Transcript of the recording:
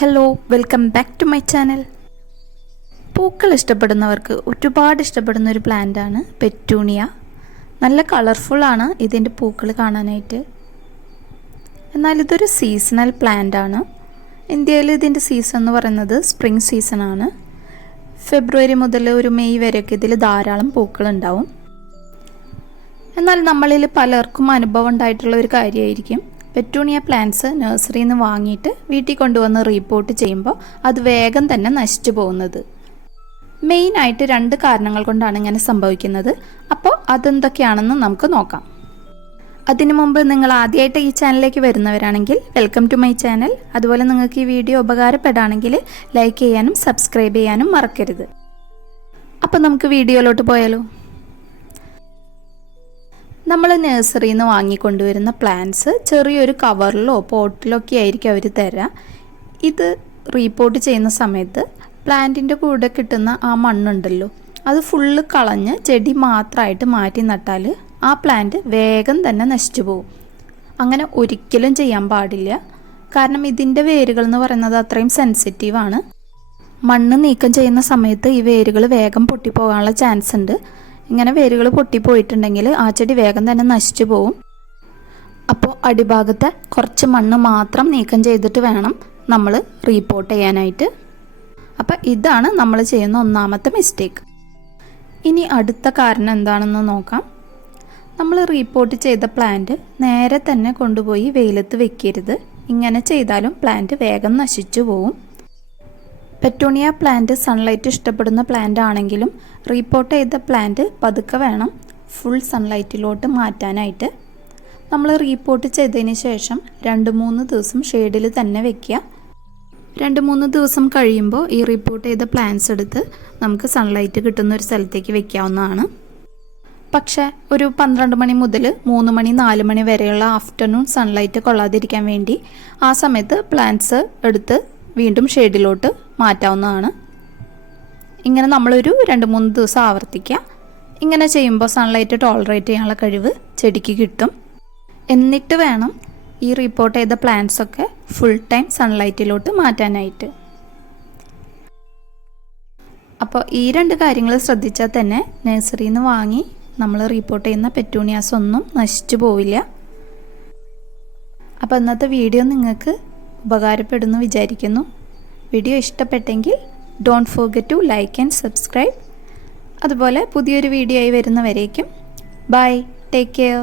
Hello, welcome back to my channel. പൂക്കൾ ഇഷ്ടപ്പെടുന്നവർക്ക് ഒരുപാട് ഇഷ്ടപ്പെടുന്ന ഒരു പ്ലാന്റാണ് പെറ്റൂണിയ. നല്ല കളർഫുള്ളാണ് ഇതിൻ്റെ പൂക്കൾ കാണാനായിട്ട്. എന്നാൽ ഇതൊരു സീസണൽ പ്ലാന്റാണ്. ഇന്ത്യയിൽ ഇതിൻ്റെ സീസൺ എന്ന് പറയുന്നത് സ്പ്രിംഗ് സീസണാണ്. ഫെബ്രുവരി മുതൽ ഒരു മെയ് വരെയൊക്കെ ഇതിൽ ധാരാളം പൂക്കളുണ്ടാവും. എന്നാൽ നമ്മളിൽ പലർക്കും അനുഭവം ഉണ്ടായിട്ടുള്ള ഒരു കാര്യമായിരിക്കും പെറ്റൂണിയ പ്ലാന്റ്സ് നഴ്സറിയിൽ നിന്ന് വാങ്ങിയിട്ട് വീട്ടിൽ കൊണ്ടുവന്ന് റീപോർട്ട് ചെയ്യുമ്പോൾ അത് വേഗം തന്നെ നശിച്ചു പോകുന്നത്. മെയിനായിട്ട് 2 കാരണങ്ങൾ കൊണ്ടാണ് ഇങ്ങനെ സംഭവിക്കുന്നത്. അപ്പോൾ അതെന്തൊക്കെയാണെന്ന് നമുക്ക് നോക്കാം. അതിനു മുമ്പ് നിങ്ങൾ ആദ്യമായിട്ട് ഈ ചാനലിലേക്ക് വരുന്നവരാണെങ്കിൽ വെൽക്കം ടു മൈ ചാനൽ. അതുപോലെ നിങ്ങൾക്ക് ഈ വീഡിയോ ഉപകാരപ്പെടുകയാണെങ്കിൽ ലൈക്ക് ചെയ്യാനും സബ്സ്ക്രൈബ് ചെയ്യാനും മറക്കരുത്. അപ്പോൾ നമുക്ക് വീഡിയോയിലോട്ട് പോയാലോ. നമ്മൾ നഴ്സറിയിൽ നിന്ന് വാങ്ങിക്കൊണ്ടുവരുന്ന പ്ലാന്റ്സ് ചെറിയൊരു കവറിലോ പോട്ടിലോ ഒക്കെ ആയിരിക്കും അവർ തരിക. ഇത് റീപോർട്ട് ചെയ്യുന്ന സമയത്ത് പ്ലാന്റിൻ്റെ കൂടെ കിട്ടുന്ന ആ മണ്ണുണ്ടല്ലോ, അത് ഫുള്ള് കളഞ്ഞ് ചെടി മാത്രമായിട്ട് മാറ്റി നട്ടാൽ ആ പ്ലാന്റ് വേഗം തന്നെ നശിച്ചു പോകും. അങ്ങനെ ഒരിക്കലും ചെയ്യാൻ പാടില്ല. കാരണം ഇതിൻ്റെ വേരുകൾ എന്ന് പറയുന്നത് അത്രയും സെൻസിറ്റീവാണ്. മണ്ണ് നീക്കം ചെയ്യുന്ന സമയത്ത് ഈ വേരുകൾ വേഗം പൊട്ടിപ്പോകാനുള്ള ചാൻസ് ഉണ്ട്. ഇങ്ങനെ വേരുകൾ പൊട്ടിപ്പോയിട്ടുണ്ടെങ്കിൽ ആ ചെടി വേഗം തന്നെ നശിച്ചു പോവും. അപ്പോൾ അടിഭാഗത്തെ കുറച്ച് മണ്ണ് മാത്രം നീക്കം ചെയ്തിട്ട് വേണം നമ്മൾ റീപോർട്ട് ചെയ്യാനായിട്ട്. അപ്പോൾ ഇതാണ് നമ്മൾ ചെയ്യുന്ന ഒന്നാമത്തെ മിസ്റ്റേക്ക്. ഇനി അടുത്ത കാരണം എന്താണെന്ന് നോക്കാം. നമ്മൾ റീപോർട്ട് ചെയ്ത പ്ലാന്റ് നേരെ തന്നെ കൊണ്ടുപോയി വെയിലത്ത് വെക്കരുത്. ഇങ്ങനെ ചെയ്താലും പ്ലാന്റ് വേഗം നശിച്ചു പോവും. പെറ്റൂണിയ പ്ലാന്റ് സൺലൈറ്റ് ഇഷ്ടപ്പെടുന്ന പ്ലാന്റ് ആണെങ്കിലും റീപോർട്ട് ചെയ്ത പ്ലാന്റ് പതുക്കെ വേണം ഫുൾ സൺലൈറ്റിലോട്ട് മാറ്റാനായിട്ട്. നമ്മൾ റീപോർട്ട് ചെയ്തതിന് ശേഷം 2-3 ദിവസം ഷെയ്ഡിൽ തന്നെ വെക്കുക. 2-3 ദിവസം കഴിയുമ്പോൾ ഈ റീപോർട്ട് ചെയ്ത പ്ലാന്റ്സ് എടുത്ത് നമുക്ക് സൺലൈറ്റ് കിട്ടുന്ന ഒരു സ്ഥലത്തേക്ക് വെക്കാവുന്നതാണ്. പക്ഷേ ഒരു 12 മണി മുതൽ 3 മണി 4 മണി വരെയുള്ള ആഫ്റ്റർനൂൺ സൺലൈറ്റ് കൊള്ളാതിരിക്കാൻ വേണ്ടി ആ സമയത്ത് പ്ലാന്റ്സ് എടുത്ത് വീണ്ടും ഷെയ്ഡിലോട്ട് മാറ്റാവുന്നതാണ്. ഇങ്ങനെ നമ്മളൊരു 2-3 ദിവസം ആവർത്തിക്കുക. ഇങ്ങനെ ചെയ്യുമ്പോൾ സൺലൈറ്റ് ടോളറേറ്റ് ചെയ്യാനുള്ള കഴിവ് ചെടിക്ക് കിട്ടും. എന്നിട്ട് വേണം ഈ റിപ്പോർട്ട് ചെയ്ത പ്ലാന്റ്സൊക്കെ ഫുൾ ടൈം സൺലൈറ്റിലോട്ട് മാറ്റാനായിട്ട്. അപ്പോൾ ഈ 2 കാര്യങ്ങൾ ശ്രദ്ധിച്ചാൽ തന്നെ നഴ്സറിയിൽ നിന്ന് വാങ്ങി നമ്മൾ റിപ്പോർട്ട് ചെയ്യുന്ന പെറ്റൂണിയാസ് ഒന്നും നശിച്ചു പോവില്ല. അപ്പോൾ ഇന്നത്തെ വീഡിയോ നിങ്ങൾക്ക് ഉപകാരപ്പെടുന്നു വിചാരിക്കുന്നു. വീഡിയോ ഇഷ്ടപ്പെട്ടെങ്കിൽ don't forget to like and subscribe. അതുപോലെ പുതിയൊരു വീഡിയോ ആയി വരുന്നവരേക്കും ബൈ, ടേക്ക് കെയർ.